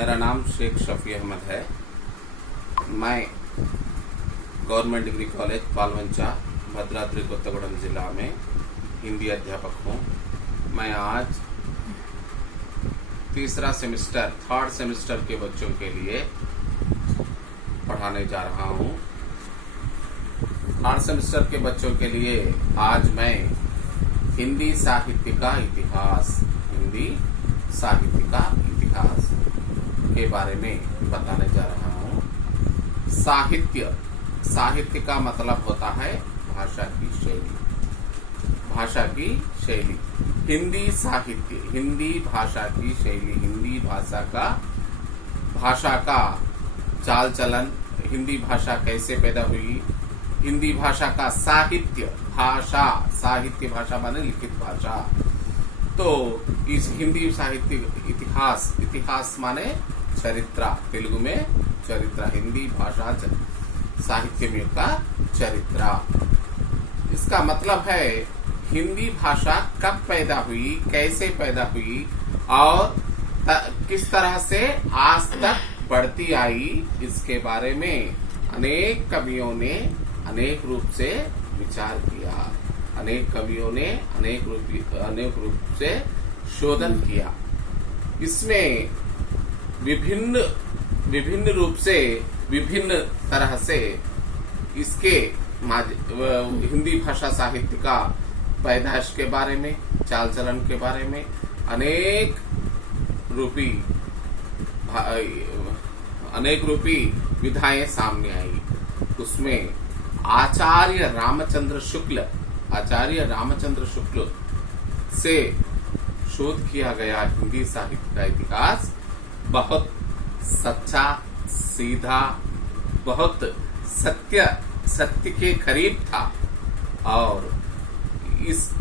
मेरा नाम शेख शफी अहमद है। मैं गवर्नमेंट डिग्री कॉलेज पालवंचा भद्राद्री कोत्तगुड़म जिला में हिंदी अध्यापक हूँ। मैं आज थर्ड सेमेस्टर के बच्चों के लिए पढ़ाने जा रहा हूँ। थर्ड सेमेस्टर के बच्चों के लिए आज मैं हिंदी साहित्य का इतिहास के बारे में बताने जा रहा हूँ। साहित्य का मतलब होता है भाषा की शैली। हिंदी साहित्य, हिंदी भाषा की शैली, हिंदी भाषा का चाल चलन, हिंदी भाषा कैसे पैदा हुई, हिंदी भाषा का साहित्य भाषा माने लिखित भाषा। तो इस हिंदी साहित्य इतिहास माने चरित्र, तेलुगु में चरित्र, हिंदी भाषा साहित्य में का चरित्र। इसका मतलब है हिंदी भाषा कब पैदा हुई, कैसे पैदा हुई और किस तरह से आज तक बढ़ती आई, इसके बारे में अनेक कवियों ने अनेक रूप से विचार किया। अनेक कवियों ने अनेक रूप से शोधन किया। इसमें विभिन्न रूप से, विभिन्न तरह से इसके हिंदी भाषा साहित्य का पैदाइश के बारे में, चाल चलन के बारे में अनेक रूपी विधाएं सामने आई। उसमें आचार्य रामचंद्र शुक्ल से शोध किया गया हिंदी साहित्य का इतिहास बहुत सच्चा, सीधा, बहुत सत्य के करीब था। और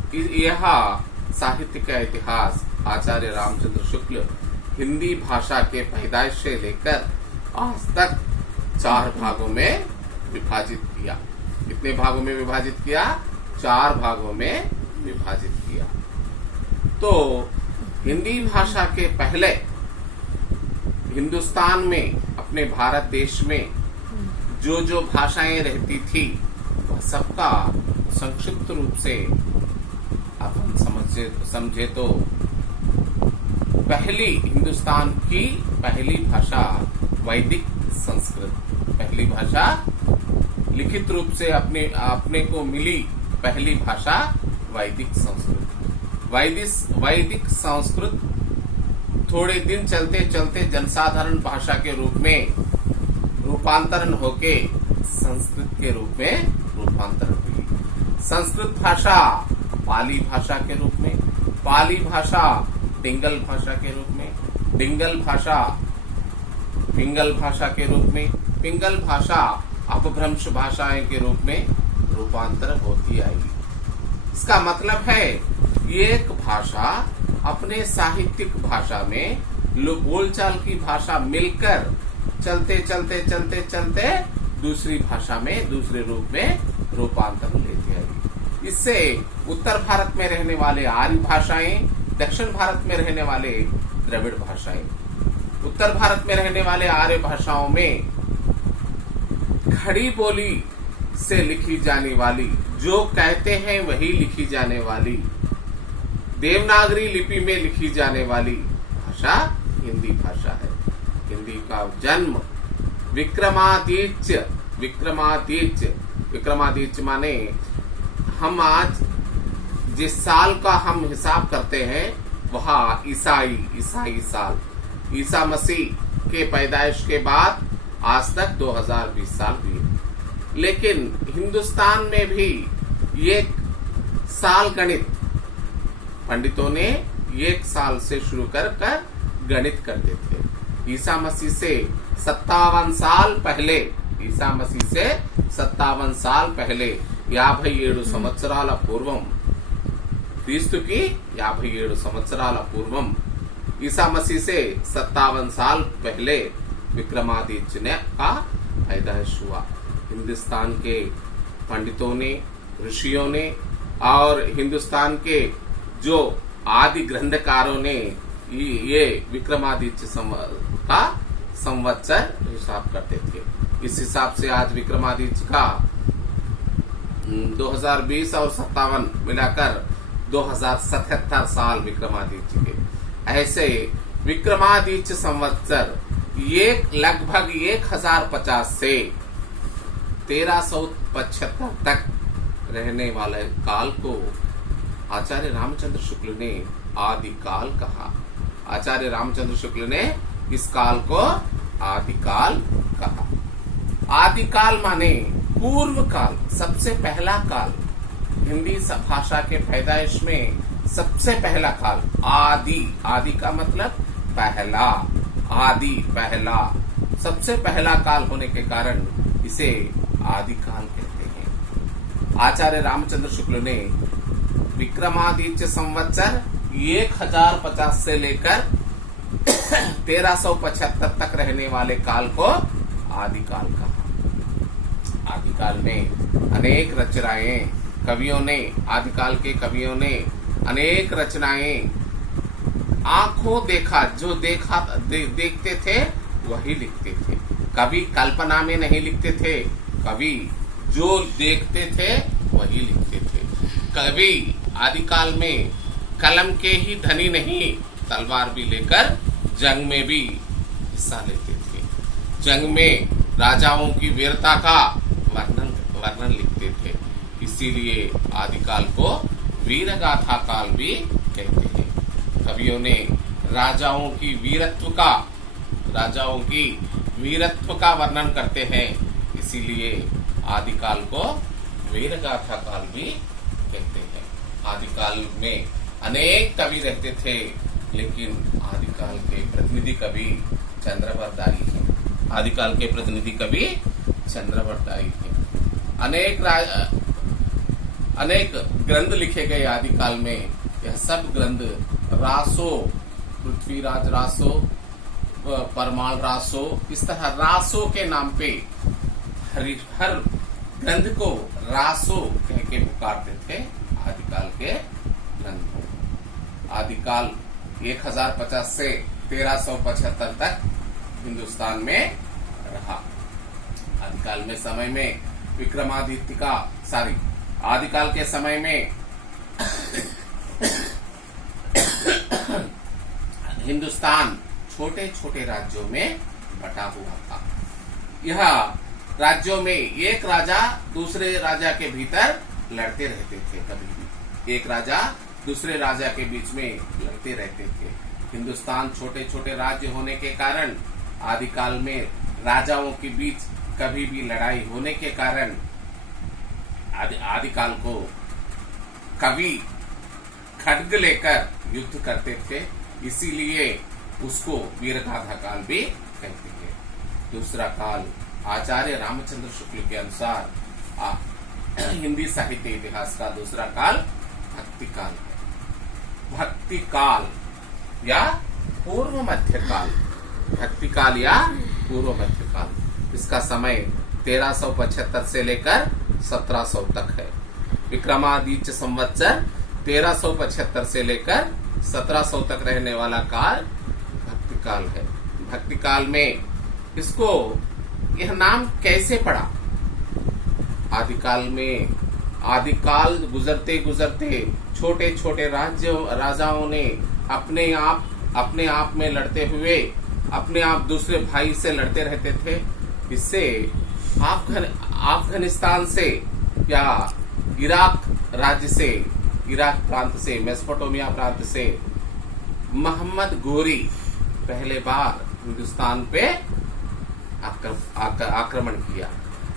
यह साहित्य का इतिहास आचार्य रामचंद्र शुक्ल हिंदी भाषा के पैदाइश से लेकर आज तक 4 भागों में विभाजित किया। कितने भागों में विभाजित किया? 4 भागों में विभाजित किया। तो हिंदी भाषा के पहले हिंदुस्तान में, अपने भारत देश में जो भाषाएं रहती थी वह सबका संक्षिप्त रूप से अपन समझे तो हिंदुस्तान की पहली भाषा वैदिक संस्कृत, पहली भाषा लिखित रूप से अपने को मिली पहली भाषा वैदिक संस्कृत। वैदिक संस्कृत थोड़े दिन चलते चलते जनसाधारण भाषा के रूप में रूपांतरण होके संस्कृत के रूप में रूपांतरण हुई। संस्कृत भाषा पाली भाषा के रूप में, पाली भाषा डिंगल भाषा के रूप में, डिंगल भाषा पिंगल भाषा के रूप में, पिंगल भाषा अपभ्रंश भाषाएं के रूप में रूपांतर होती आई। इसका मतलब है एक भाषा अपने साहित्यिक भाषा में बोलचाल की भाषा मिलकर चलते दूसरी भाषा में, दूसरे रूप में रूपांतर लेती आई। इससे उत्तर भारत में रहने वाले आर्य भाषाएं, दक्षिण भारत में रहने वाले द्रविड़ भाषाएं, उत्तर भारत में रहने वाले आर्य भाषाओं में खड़ी बोली से लिखी जाने वाली, जो कहते हैं वही लिखी जाने वाली, देवनागरी लिपि में लिखी जाने वाली भाषा हिंदी भाषा है। हिंदी का जन्म विक्रमादित्य माने हम आज जिस साल का हम हिसाब करते हैं वह ईसाई साल, ईसा मसीह के पैदाइश के बाद आज तक 2020 साल हुए। लेकिन हिंदुस्तान में भी एक साल गणित पंडितों ने 1 साल से शुरू कर गणित करते थे। ईसा मसीह से 57 साल पहले, 57 సంవత్సరాల పూర్వం, క్రీస్తుకి 57 సంవత్సరాల పూర్వం ईसा मसीह से 57 साल पहले विक्रमादित्य का पैदाइश हुआ। हिंदुस्तान के पंडितों ने, ऋषियों ने और हिंदुस्तान के जो आदि ग्रंथकारों ने ये विक्रमादित्य का संवत्सर हिसाब करते थे। इस हिसाब से आज विक्रमादित्य का 2020 और 57 मिलाकर 2077 साल विक्रमादित्य के। ऐसे विक्रमादित्य संवत्सर लगभग 1050 से 1375 तक रहने वाले काल को आचार्य रामचंद्र शुक्ल ने आदि काल कहा। आचार्य रामचंद्र शुक्ल ने इस काल को आदि काल कहा। आदि काल माने पूर्व काल, सबसे पहला काल। हिंदी भाषा के पैदाइश में सबसे पहला काल आदि। आदि का मतलब पहला, आदि पहला, सबसे पहला काल होने के कारण इसे आदि काल कहते हैं। आचार्य रामचंद्र शुक्ल ने विक्रमादित्य संवत्सर 1050 से लेकर 1375 तक रहने वाले काल को आदि काल कहा। आदिकाल में अनेक रचनाएं कवियों ने, आदिकाल के कवियों ने अनेक रचनाएं आंखों देखा, जो देखते थे वही लिखते थे। कवि कल्पना में नहीं लिखते थे, कवि जो देखते थे वही लिखते थे। कवि आदिकाल में कलम के ही धनी नहीं, तलवार भी लेकर जंग में भी हिस्सा लेते थे। जंग में राजाओं की वीरता का वर्णन लिखते थे। इसीलिए आदिकाल को वीरगाथा काल भी कहते हैं। कवियों ने राजाओं की वीरत्व का वर्णन करते हैं, इसीलिए आदिकाल को वीरगाथा काल भी कहते हैं। आदिकाल में अनेक कवि रहते थे, लेकिन आदिकाल के प्रतिनिधि कवि चंद्रवरदायी हैं। आदिकाल के प्रतिनिधि कवि चंद्रवरदायी हैं। अनेक ग्रंथ लिखे गए आदिकाल में। यह सब ग्रंथ रासो, पृथ्वीराज रासो, परमाल रासो, इस तरह रासो के नाम पे हर ग्रंथ को रासो कह के पुकारते थे आदिकाल के ग्रंथों। आदिकाल 1050 से 1375 तक हिंदुस्तान में रहा। आदिकाल में समय में विक्रमादित्य का आदिकाल के समय में हिंदुस्तान छोटे छोटे राज्यों में बटा हुआ था। यह राज्यों में एक राजा दूसरे राजा के भीतर लड़ते रहते थे। कभी भी एक राजा दूसरे राजा के बीच में लड़ते रहते थे। हिंदुस्तान छोटे छोटे राज्य होने के कारण आदिकाल में राजाओं के बीच कभी भी लड़ाई होने के कारण आदिकाल को कवि खड्ग लेकर युद्ध करते थे, इसीलिए उसको वीरगाथा काल भी कहते हैं। दूसरा काल आचार्य रामचंद्र शुक्ल के अनुसार हिंदी साहित्य इतिहास का दूसरा काल भक्ति काल है। भक्ति काल या पूर्व मध्य काल, भक्ति काल या पूर्व मध्य काल। इसका समय 1375 से लेकर 1700 तक है। विक्रमादित्य संवत्सर 1375 से लेकर 1700 तक रहने वाला काल भक्ति काल है। भक्ति काल में इसको यह नाम कैसे पड़ा? आदिकाल गुजरते गुजरते छोटे छोटे राजाओं ने अपने आप में लड़ते हुए अपने आप दूसरे भाई से लड़ते रहते थे। इससे अफगानिस्तान से या इराक प्रांत से, मेसोपोटामिया प्रांत से मोहम्मद गोरी पहले बार हिंदुस्तान पे आक्रमण किया।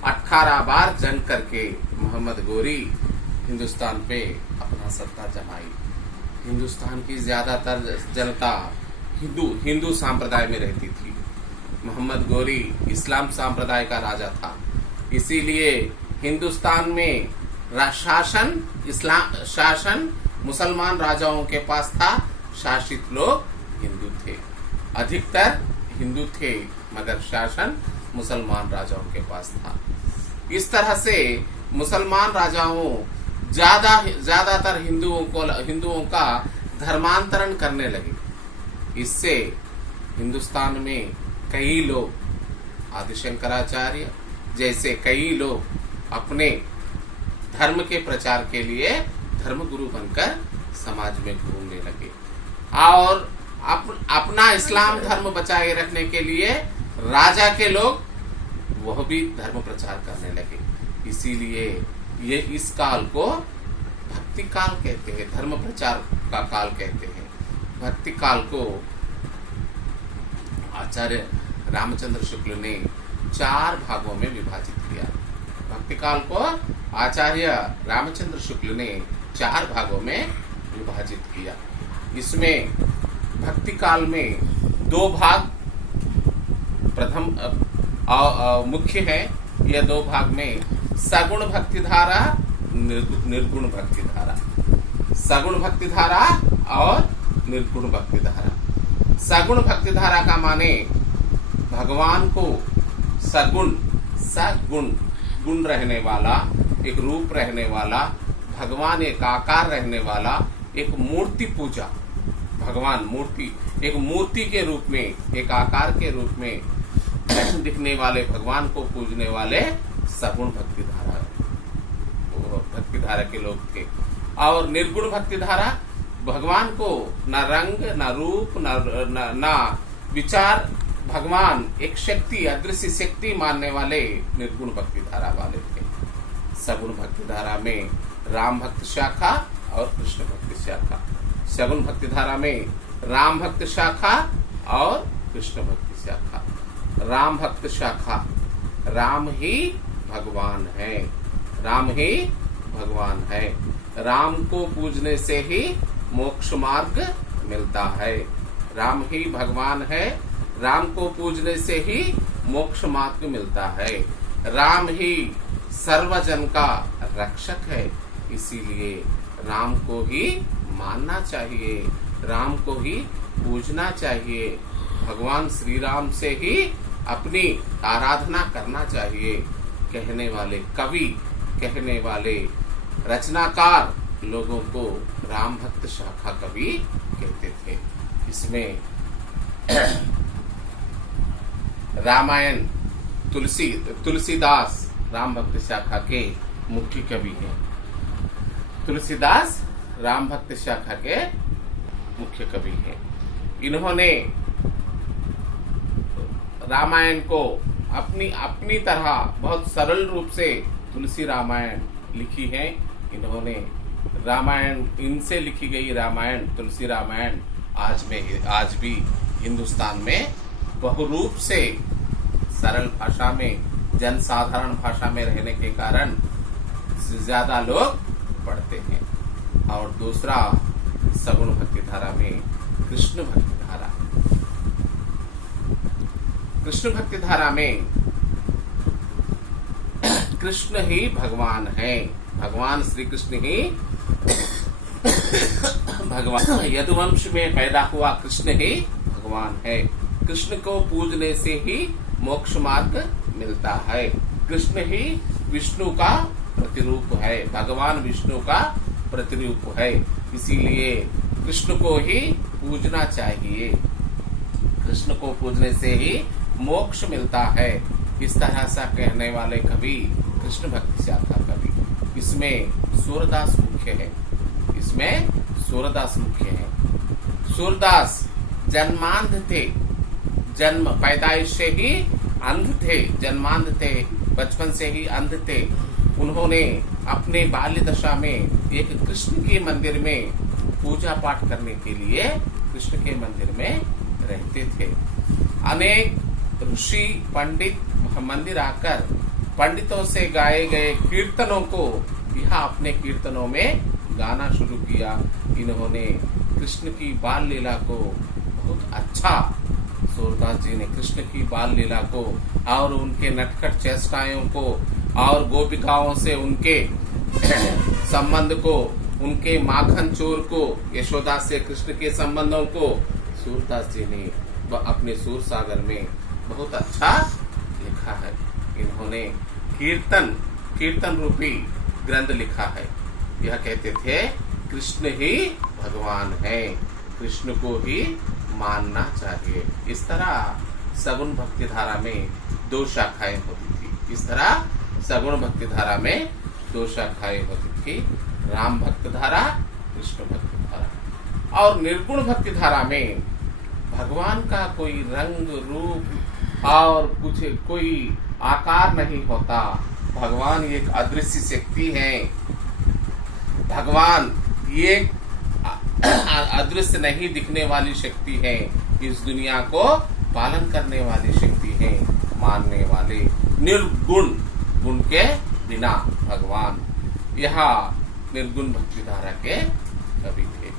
18 बार जंग करके मोहम्मद गोरी हिंदुस्तान पे अपना सत्ता जमाई। हिंदुस्तान की ज्यादातर जनता हिंदू संप्रदाय में रहती थी। मोहम्मद गोरी इस्लाम संप्रदाय का राजा था, इसीलिए हिंदुस्तान में शासन मुसलमान राजाओं के पास था। शासित लोग हिंदू थे, अधिकतर हिंदू थे, मगर शासन मुसलमान राजाओं के पास था। इस तरह से मुसलमान राजाओं ज्यादातर हिंदुओं का धर्मांतरण करने लगे। इससे हिंदुस्तान में कई लोग, आदि शंकराचार्य जैसे कई लोग अपने धर्म के प्रचार के लिए धर्मगुरु बनकर समाज में घूमने लगे और अपना इस्लाम धर्म बचाए रखने के लिए राजा के लोग वह भी धर्म प्रचार करने लगे। इसीलिए ये इस काल को भक्ति काल कहते हैं, धर्म प्रचार का काल कहते हैं। भक्ति काल को आचार्य रामचंद्र शुक्ल ने 4 भागों में विभाजित किया। भक्ति काल को आचार्य रामचंद्र शुक्ल ने 4 भागों में विभाजित किया। इसमें भक्ति काल में 2 भाग प्रथम मुख्य है। यह 2 भाग में सगुण भक्ति धारा, निर्गुण भक्ति धारा, सगुण भक्ति धारा और निर्गुण भक्ति धारा। सगुण भक्ति धारा का माने भगवान को सगुण गुण रहने वाला, एक रूप रहने वाला, भगवान एक आकार रहने वाला, एक मूर्ति पूजा, भगवान मूर्ति, एक मूर्ति के रूप में, एक आकार के रूप में दिखने वाले भगवान को पूजने वाले सगुण भक्ति धारा के लोग थे। और निर्गुण भक्ति धारा भगवान को न रंग, न रूप, न विचार, भगवान एक शक्ति, अदृश्य शक्ति मानने वाले निर्गुण भक्ति धारा वाले थे। सगुण भक्ति धारा में राम भक्त शाखा और कृष्ण भक्ति शाखा। सगुण भक्ति धारा में राम भक्त शाखा और कृष्ण भक्ति शाखा। राम भक्त शाखा, राम ही भगवान है, राम ही भगवान है। राम को पूजने से ही मोक्ष मार्ग मिलता है। राम ही भगवान है, राम को पूजने से ही मोक्ष मार्ग मिलता है। राम ही सर्वजन का रक्षक है, इसीलिए राम को ही मानना चाहिए, राम को ही पूजना चाहिए। भगवान श्री राम से ही अपनी आराधना करना चाहिए। कहने वाले कवि, कहने वाले रचनाकार लोगों को राम भक्त शाखा कवि कहते थे। इसमें रामायण तुलसीदास राम भक्त शाखा के मुख्य कवि हैं। तुलसीदास राम भक्त शाखा के मुख्य कवि हैं। इन्होंने रामायण को अपनी तरह बहुत सरल रूप से तुलसी रामायण लिखी है। इन्होंने रामायण, इनसे लिखी गई रामायण, तुलसी रामायण आज भी हिंदुस्तान में बहुरूप से सरल भाषा में, जनसाधारण भाषा में रहने के कारण ज्यादा लोग पढ़ते हैं। और दूसरा सगुण भक्ति धारा में कृष्ण भक्ति धारा। कृष्ण भक्ति धारा में कृष्ण ही भगवान है, भगवान श्री कृष्ण ही भगवान। यदुवंश में पैदा हुआ कृष्ण ही भगवान है। कृष्ण को पूजने से ही मोक्ष मार्ग मिलता है। कृष्ण ही विष्णु का प्रतिरूप है, भगवान विष्णु का प्रतिरूप है। इसीलिए कृष्ण को ही पूजना चाहिए। कृष्ण को पूजने से ही मोक्ष मिलता है। इस तरह से कहने वाले कवि कृष्ण भक्ति शाखा कवि। इसमें सूरदास मुख्य है, इसमें सूरदास मुख्य है। सूरदास जन्मांध थे, जन्म पैदाइश से ही अंध थे, जन्मांध थे, बचपन से ही अंध थे। उन्होंने अपने बाल्य दशा में एक कृष्ण के मंदिर में पूजा पाठ करने के लिए कृष्ण के मंदिर में रहते थे। अनेक ऋषि पंडित मंदिर आकर पंडितों से गाए गए कीर्तनों को यहाँ अपने कीर्तनों में गाना शुरू किया। इन्होंने कृष्ण की बाल लीला को बहुत अच्छा, सूरदास जी ने कृष्ण की बाल लीला को और उनके नटखट चेष्टाओं को और गोपिकाओं से उनके संबंध को, उनके माखन चोर को, यशोदा से कृष्ण के संबंधों को सूरदास जी ने अपने सूर सागर में बहुत अच्छा लिखा है। इन्होंने कीर्तन रूपी ग्रंथ लिखा है। यह कहते थे कृष्ण ही भगवान है, कृष्ण को ही मानना चाहिए। इस तरह सगुण भक्ति धारा में 2 शाखाएं होती थी। इस तरह सगुण भक्ति धारा में 2 शाखाएं होती थी, राम भक्त धारा, कृष्ण भक्ति धारा। और निर्गुण भक्ति धारा में भगवान का कोई रंग रूप और कुछ कोई आकार नहीं होता। भगवान एक अदृश्य शक्ति है। भगवान ये अदृश्य नहीं दिखने वाली शक्ति है। इस दुनिया को पालन करने वाली शक्ति है। मानने वाले निर्गुण, गुण के बिना भगवान। यहाँ निर्गुण भक्ति धारा के कवि थे।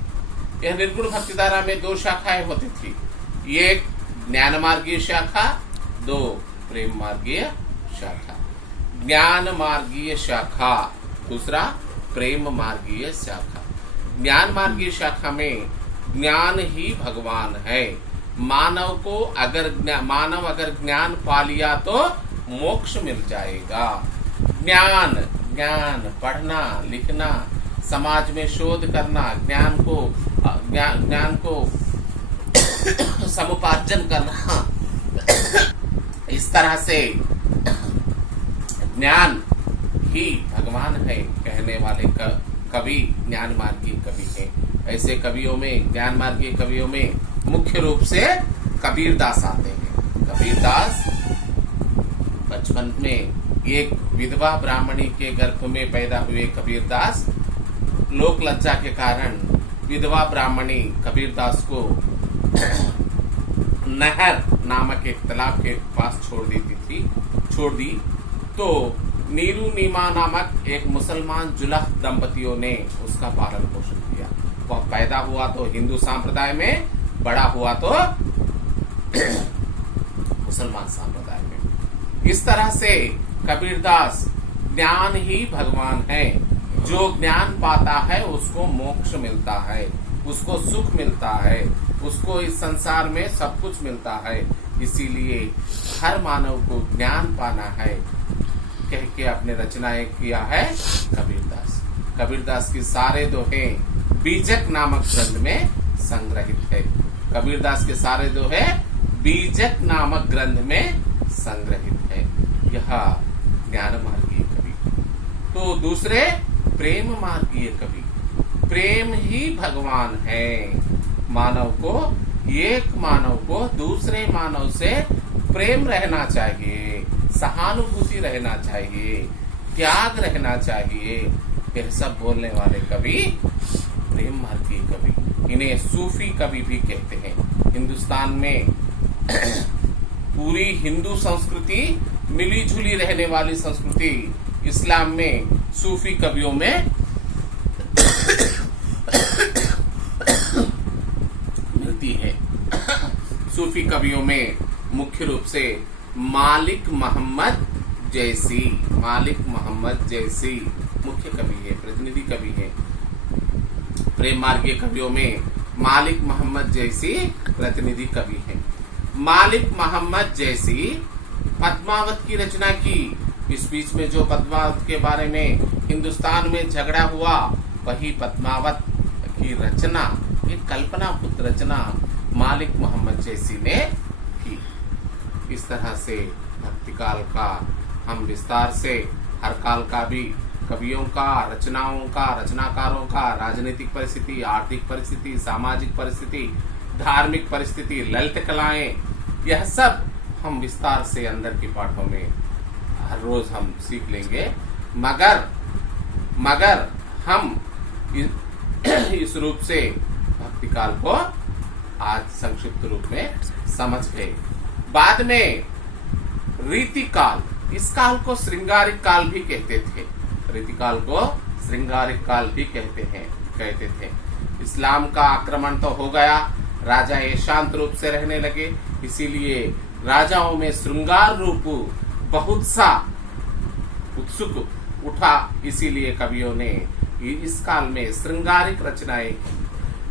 यह निर्गुण भक्ति धारा में 2 शाखाएं होती थी, एक ज्ञान मार्गीय शाखा, 2 प्रेम मार्गीय शाखा। ज्ञान मार्गीय शाखा, दूसरा प्रेम मार्गीय शाखा। ज्ञान मार्गीय शाखा में ज्ञान ही भगवान है। मानव अगर ज्ञान पा लिया तो मोक्ष मिल जाएगा। ज्ञान पढ़ना लिखना, समाज में शोध करना, ज्ञान को समुपार्जन करना, इस तरह से ज्ञान ही भगवान है कहने वाले कवि ज्ञान मार्गीय कवि हैं। ऐसे कवियों में, ज्ञान मार्गीय कवियों में मुख्य रूप से कबीरदास आते हैं। कबीरदास बचपन में एक विधवा ब्राह्मणी के गर्भ में पैदा हुए कबीरदास लोक लज्जा के कारण विधवा ब्राह्मणी कबीरदास को नहर नामक एक तालाब के पास छोड़ दी तो नीरू नीमा नामक एक मुसलमान जुलह दंपतियों ने उसका पालन पोषण किया। वह पैदा हुआ तो हिंदू संप्रदाय में, बड़ा हुआ तो मुसलमान संप्रदाय में। इस तरह से कबीरदास ज्ञान ही भगवान है। जो ज्ञान पाता है उसको मोक्ष मिलता है, उसको सुख मिलता है, उसको इस संसार में सब कुछ मिलता है। इसीलिए हर मानव को ज्ञान पाना है कह के अपने रचनाएं किया है कबीरदास। कबीरदास की सारे दोहे बीजक नामक ग्रंथ में संग्रहित है। कबीरदास के सारे दोहे बीजक नामक ग्रंथ में संग्रहित है। यह ज्ञान मार्गीय कवि। तो दूसरे प्रेम मार्गीय कवि। प्रेम ही भगवान है। एक मानव को दूसरे मानव से प्रेम रहना चाहिए, सहानुभूति रहना चाहिए, त्याग रहना चाहिए। यह सब बोलने वाले कवि प्रेम मार्गीय कवि। इन्हें सूफी कवि भी कहते हैं। हिंदुस्तान में पूरी हिंदू संस्कृति मिली जुली रहने वाली संस्कृति, इस्लाम में सूफी कवियों में मिलती है। सूफी कवियों में मुख्य रूप से मालिक मोहम्मद जैसी मुख्य कवि है, प्रतिनिधि कवि है। प्रेम मार्गीय कवियों में मालिक मोहम्मद जैसी प्रतिनिधि कवि है। मालिक मोहम्मद जैसी पद्मावत की रचना की। इस बीच में जो पद्मावत के बारे में हिंदुस्तान में झगड़ा हुआ, वही पद्मावत की रचना, एक कल्पनापुत रचना मालिक मोहम्मद जैसी ने की। इस तरह से भक्ति काल का हम विस्तार से हर काल का भी कवियों का, रचनाओं का, रचनाकारों का, राजनीतिक परिस्थिति, आर्थिक परिस्थिति, सामाजिक परिस्थिति, धार्मिक परिस्थिति, ललित कलाएं, यह सब हम विस्तार से अंदर के पाठों में हर रोज हम सीख लेंगे। मगर हम इस रूप से भक्ति काल को आज संक्षिप्त रूप में समझ गए। बाद में रीति काल, इस काल को श्रृंगारिक काल भी कहते थे। रीति काल को श्रृंगारिक काल भी कहते थे। इस्लाम का आक्रमण तो हो गया, राजा शांत रूप से रहने लगे, इसीलिए राजाओं में श्रृंगार रूप बहुत सा उत्सुक उठा। इसीलिए कवियों ने इस काल में श्रृंगारिक रचनाएं की,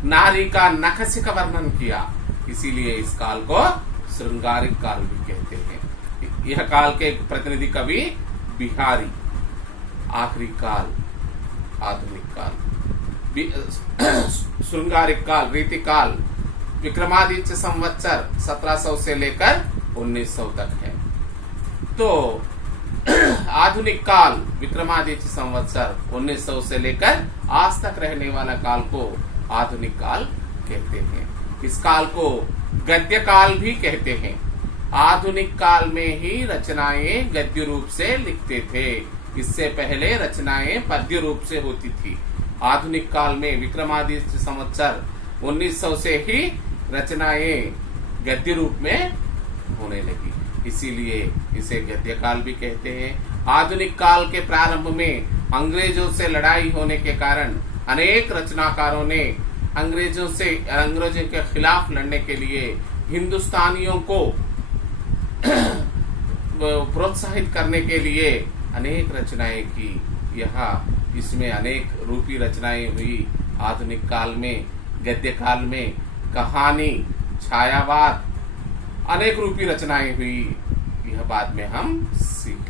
नारी का नखशिख वर्णन किया। इसीलिए इस काल को श्रृंगारिक काल भी कहते हैं। यह काल के प्रतिनिधि कवि बिहारी। आखिरी काल आधुनिक काल। श्रृंगारिक काल, रीति काल विक्रमादित्य संवत्सर 1700 से लेकर 1900 तक है। तो आधुनिक काल विक्रमादित्य संवत्सर 1900 से लेकर आज तक रहने वाला काल को आधुनिक काल कहते हैं। इस काल को गद्य काल भी कहते हैं। आधुनिक काल में ही रचनाएं गद्य रूप से लिखते थे। इससे पहले रचनाएं पद्य रूप से होती थी। आधुनिक काल में विक्रमादित्य संवत्सर 1900 से ही रचनाएं गद्य रूप में होने लगी, इसीलिए इसे गद्य काल भी कहते हैं। आधुनिक काल के प्रारंभ में अंग्रेजों से लड़ाई होने के कारण अनेक रचनाकारों ने अंग्रेजों के खिलाफ लड़ने के लिए हिंदुस्तानियों को प्रोत्साहित करने के लिए अनेक रचनाएं की। इसमें अनेक रूपी रचनाएं हुई। आधुनिक काल में, गद्य काल में कहानी, छायावाद, अनेक रूपी रचनाएं हुई। यह बाद में हम सीख